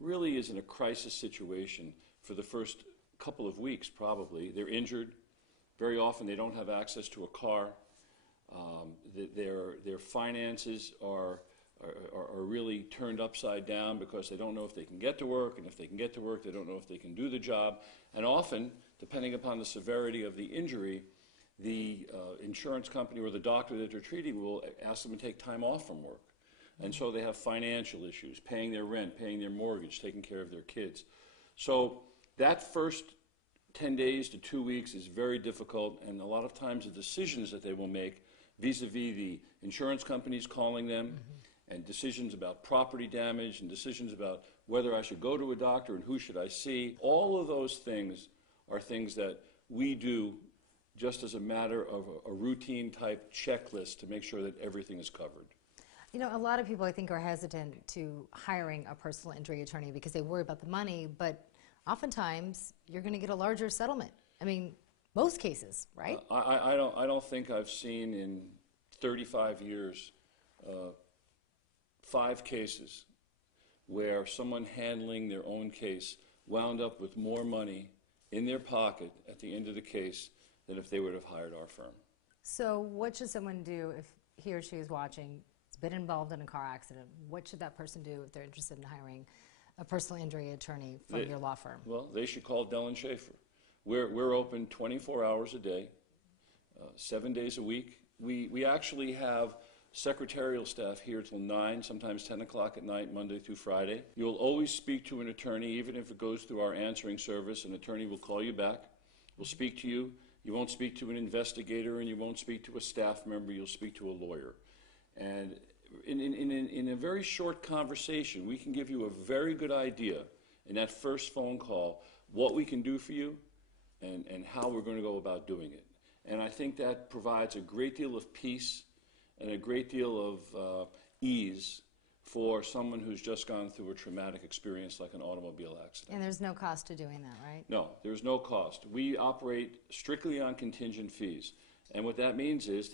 really is in a crisis situation for the first couple of weeks, probably. They're injured. Very often they don't have access to a car. Their finances are really turned upside down because they don't know if they can get to work, and if they can get to work, they don't know if they can do the job. And often, depending upon the severity of the injury, the insurance company or the doctor that they're treating will ask them to take time off from work. And so they have financial issues, paying their rent, paying their mortgage, taking care of their kids. So that first 10 days to 2 weeks is very difficult, and a lot of times the decisions that they will make vis-a-vis the insurance companies calling them, and decisions about property damage, and decisions about whether I should go to a doctor and who should I see, all of those things are things that we do just as a matter of a routine type checklist to make sure that everything is covered. You know, a lot of people, I think, are hesitant to hiring a personal injury attorney because they worry about the money, but oftentimes you're going to get a larger settlement. I mean, most cases, right? I don't think I've seen in 35 years 5 cases where someone handling their own case wound up with more money in their pocket at the end of the case than if they would have hired our firm. So what should someone do if he or she is watching, has been involved in a car accident? What should that person do if they're interested in hiring a personal injury attorney from your law firm? Well, they should call Dell & Schaefer. We're open 24 hours a day, 7 days a week. We actually have secretarial staff here till 9, sometimes 10 o'clock at night, Monday through Friday. You'll always speak to an attorney, even if it goes through our answering service. An attorney will call you back, will speak to you. You won't speak to an investigator, and you won't speak to a staff member. You'll speak to a lawyer. And in a very short conversation, we can give you a very good idea in that first phone call what we can do for you and how we're going to go about doing it. And I think that provides a great deal of peace and a great deal of ease for someone who's just gone through a traumatic experience like an automobile accident. And there's no cost to doing that, right? No, there's no cost. We operate strictly on contingent fees. And what that means is